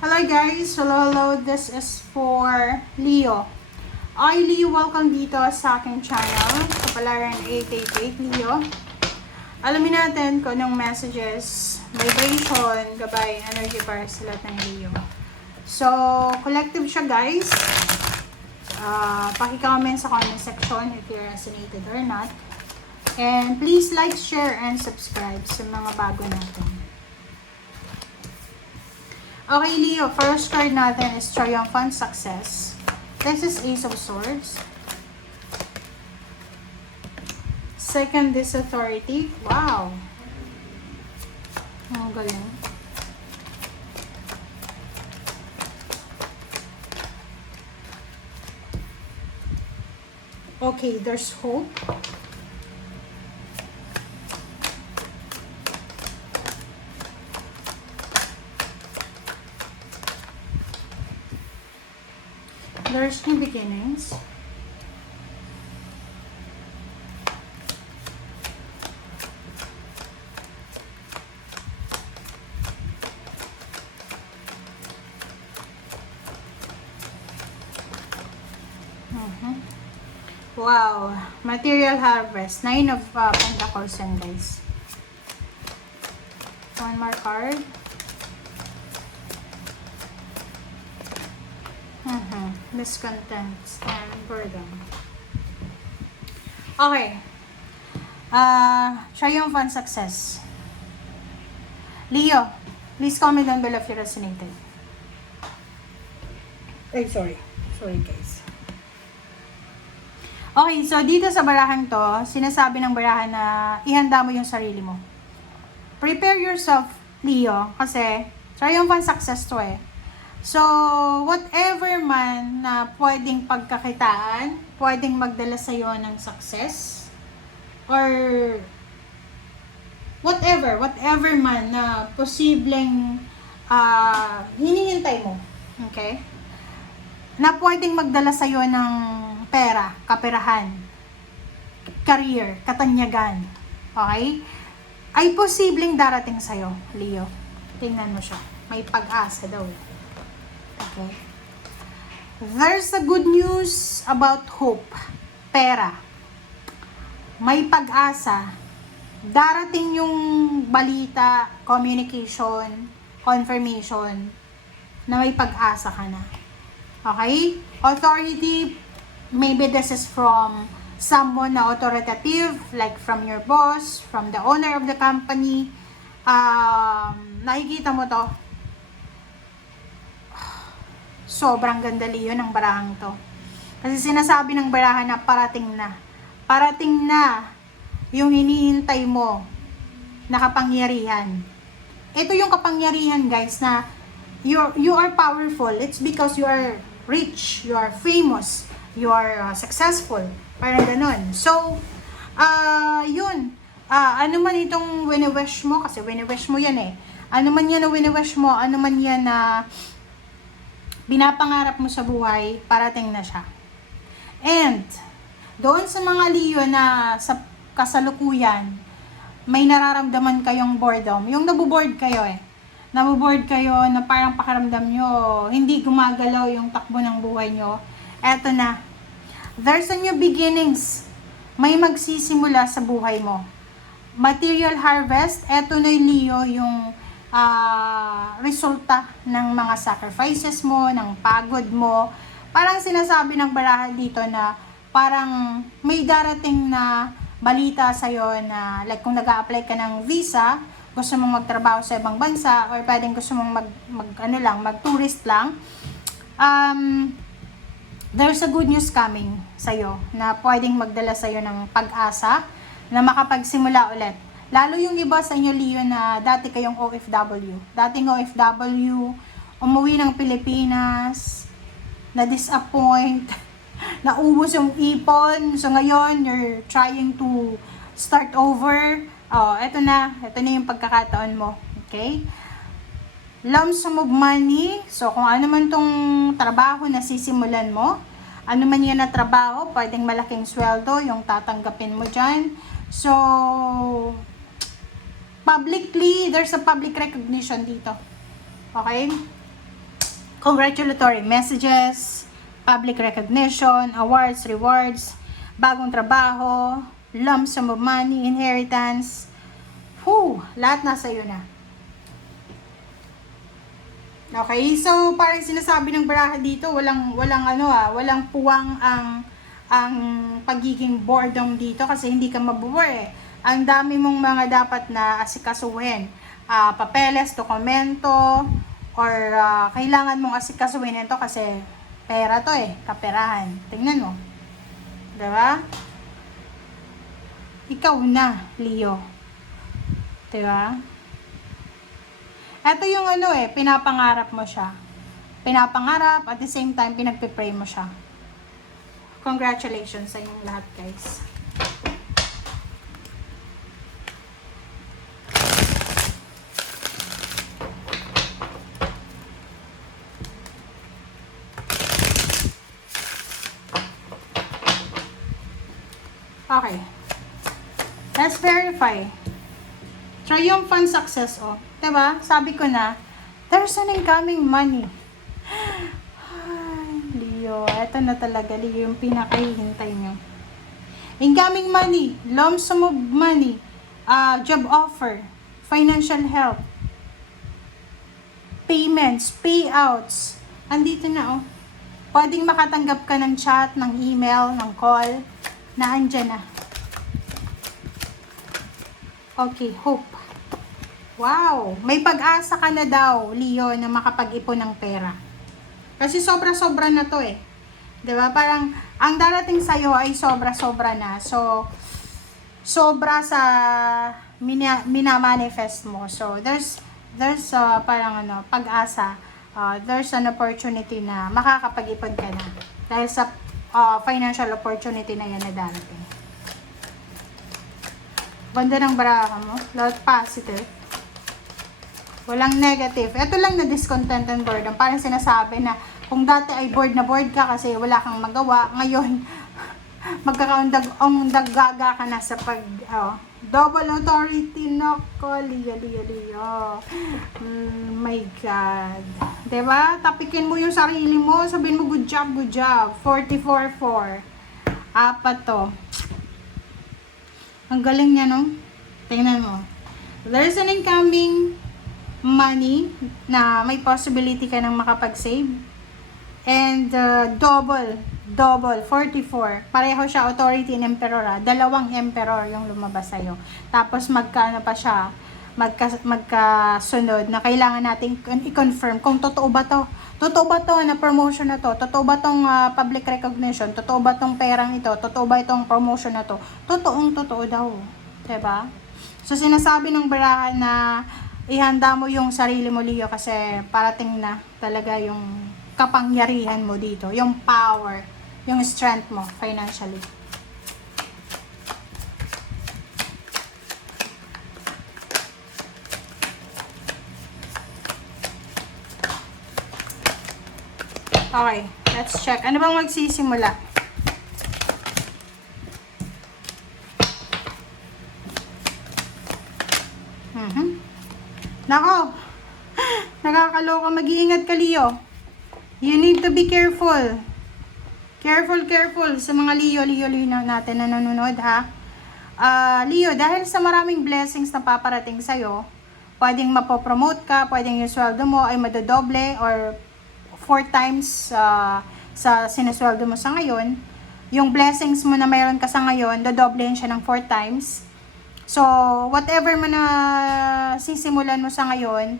Hello guys! Hello. This is for Leo. Okay, Leo, welcome dito sa aking channel. Kapalaran 888 Leo. Alamin natin kung anong messages, vibration, gabay, energy para sa lahat ng Leo. So, collective siya guys. Paki-comment sa comment section if you resonated or not. And please like, share, and subscribe sa mga bago natin. Okay, Leo, first card natin is Triumphant Success. This is Ace of Swords. Second is Authority. Wow! Ang galing. Okay, there's hope. There's new beginnings. Wow, material harvest. 9 of Pentacles yan guys. One more card. Discontents and boredom. Okay. Triumphant success. Leo, please comment down below if you resonated. Ay, sorry. Sorry guys. Okay, so dito sa barahan to, sinasabi ng barahan na ihanda mo yung sarili mo. Prepare yourself, Leo, kasi triumphant success to eh. So, whatever man na pwedeng pagkakitaan, pwedeng magdala sa'yo ng success, or whatever man na posibleng hinihintay mo, okay? Na pwedeng magdala sa'yo ng pera, kaperahan, career, katanyagan, okay? Ay posibleng darating sa'yo, Leo. Tingnan mo siya. May pag-asa daw. Okay. There's a good news about hope. Pera. May pag-asa. Darating yung balita, communication, confirmation na may pag-asa ka na. Okay? Authority, maybe this is from someone na authoritative, like from your boss, from the owner of the company. Nakikita mo to. Sobrang ganda Leo ng barahang to. Kasi sinasabi ng barahan na parating na. Parating na yung hinihintay mo na kapangyarihan. Ito yung kapangyarihan guys na you are powerful. It's because you are rich, you are famous, you are successful. Parang ganun. So, yun. Ano man itong wini-wish mo, kasi wini-wish mo yan eh. Ano man yan na wini-wish mo, ano man yan na binapangarap mo sa buhay, parating na siya. And, doon sa mga Leo na sa kasalukuyan, may nararamdaman kayong boredom. Yung nabuboard kayo eh. Nabuboard kayo na parang pakiramdam nyo, hindi gumagalaw yung takbo ng buhay nyo. Eto na. There's a new beginnings. May magsisimula sa buhay mo. Material harvest, eto na yung Leo, yung resulta ng mga sacrifices mo, ng pagod mo. Parang sinasabi ng barahan dito na parang may darating na balita sa'yo na like kung nag-a-apply ka ng visa, gusto mong magtrabaho sa ibang bansa, or pwedeng gusto mong mag-tourist lang, there's a good news coming sa'yo na pwedeng magdala sa'yo ng pag-asa na makapagsimula ulit. Lalo yung iba sa inyo, Leo, na dati kayong OFW. Dating OFW, umuwi ng Pilipinas, na-disappoint, naubos yung ipon. So ngayon, you're trying to start over. Eto na yung pagkakataon mo. Okay? Lump sum of money. So kung ano man tong trabaho na sisimulan mo, ano man yan na trabaho, pwedeng malaking sweldo yung tatanggapin mo dyan. So, publicly, there's a public recognition dito. Okay? congratulatory messages, public recognition, awards, rewards, bagong trabaho, lump sum of money, inheritance. Lahat nasa iyo na. Okay, so parang sinasabi ng baraha dito, walang puwang ang pagiging boredom dito kasi hindi ka mabubore. Ang dami mong mga dapat na asikasuhin. Papeles, dokumento, or kailangan mong asikasuhin ito kasi pera to kaperahan. Tingnan mo. Diba? Ikaw na, Leo. Diba? Ito yung pinapangarap mo siya. Pinapangarap, at the same time, pinagpipray mo siya. Congratulations sa inyong lahat, guys. Okay. Let's verify. Triumphant success, diba? Sabi ko na, there's an incoming money. Ay, Leo, eto na talaga, Leo, yung pinakahihintay nyo. Incoming money, lump sum of money, job offer, financial help, payments, payouts. Andito na, Pwedeng makatanggap ka ng chat, ng email, ng call, na andyan na. Okay, hope. Wow, may pag-asa ka na daw, Leo, na makapag-ipon ng pera. Kasi sobra-sobra na to 'Di ba? Parang ang darating sa iyo ay sobra-sobra na. So sobra sa minamanifest mo. So there's parang pag-asa. There's an opportunity na makakapag-ipon ka na dahil sa financial opportunity na yan na darating. Ganda ng baraha mo. Lot positive. Walang negative. Ito lang na discontent and boredom. Parang sinasabi na kung dati ay bored ka kasi wala kang magawa, ngayon magkakaundag-gaga ka na sa double authority. Nako, Leo. My God. Diba? Tapikin mo yung sarili mo. Sabihin mo, good job. 44-4. Apat to. Ang galing niya, no? Tingnan mo. There's an incoming money na may possibility ka nang makapag-save. And double, 44. Pareho siya, authority and emperor. Dalawang emperor yung lumabas sa'yo. Tapos magkano pa siya, magkasunod na kailangan nating i-confirm kung totoo ba to. Totoo ba to na promotion na to? Totoo ba tong public recognition? Totoo ba tong perang ito? Totoo ba itong promotion na to? Totoo daw. Diba? So sinasabi ng baraha na ihanda mo yung sarili mo, Leo, kasi parating na talaga yung kapangyarihan mo dito, yung power, yung strength mo financially. Okay, let's check. Ano bang magsisimula? Nako, nakakaloka. Mag-iingat ka, Leo. You need to be careful. Careful sa mga Leo natin na nanonood, ha. Leo, dahil sa maraming blessings na paparating sa'yo, pwedeng mapopromote ka, pwedeng yung sweldo mo ay madodoble or 4 times sa sinusweldo mo sa ngayon. Yung blessings mo na mayroon ka sa ngayon, dodoblehin siya ng 4 times. So, whatever man na sisimulan mo sa ngayon,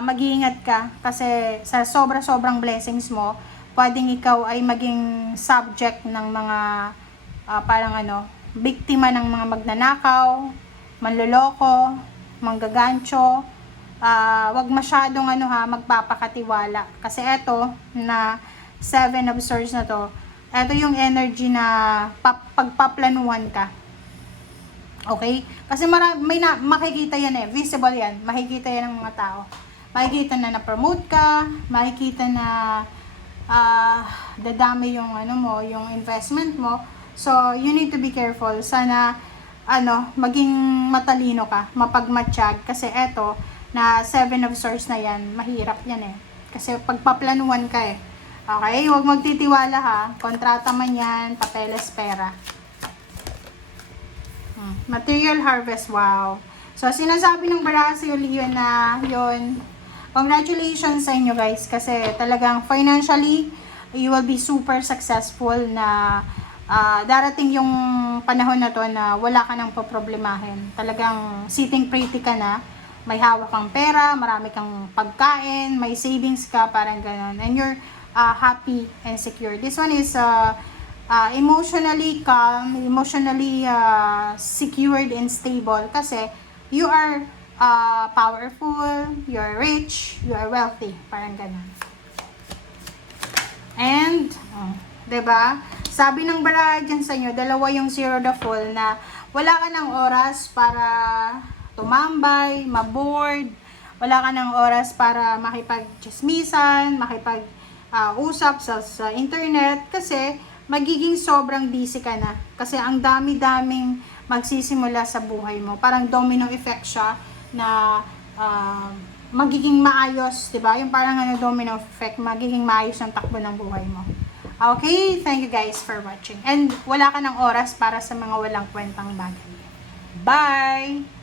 mag-iingat ka kasi sa sobrang blessings mo, pwedeng ikaw ay maging subject ng mga biktima ng mga magnanakaw, manloloko, manggagancho. Wag masyadong magpapakatiwala kasi eto na 7 of Swords na to, eto yung energy na pagpaplanuhan ka. Okay? Kasi makikita yan visible yan. Makikita yan ng mga tao. Makikita na na-promote ka, makikita na dadami yung yung investment mo. So, you need to be careful. Sana maging matalino ka, mapagmatsyag kasi eto na 7 of Swords na yan, mahirap yan Kasi pagpaplanuhan ka eh. Okay? Huwag magtitiwala ha. Kontrata man yan, papeles, pera. Material harvest, wow. So, sinasabi ng baraha sa'yo, Leo, na yun, congratulations sa inyo guys. Kasi talagang financially, you will be super successful na darating yung panahon na to na wala ka nang poproblemahin. Talagang sitting pretty ka na, may hawak kang pera, marami kang pagkain, may savings ka, parang ganon. And you're happy and secure. This one is emotionally calm, emotionally secured and stable kasi you are powerful, you are rich, you are wealthy, parang ganon. And, 'di ba? Sabi ng baraha dyan sa inyo, dalawa yung zero the full na wala ka ng oras para tumambay, maboard, wala ka ng oras para makipag-chismisan, makipag-usap sa internet kasi magiging sobrang busy ka na. Kasi ang dami-daming magsisimula sa buhay mo. Parang domino effect siya na magiging maayos, 'di ba? Yung parang domino effect, magiging maayos ang takbo ng buhay mo. Okay, thank you guys for watching. And wala ka ng oras para sa mga walang kwentang bagay. Bye!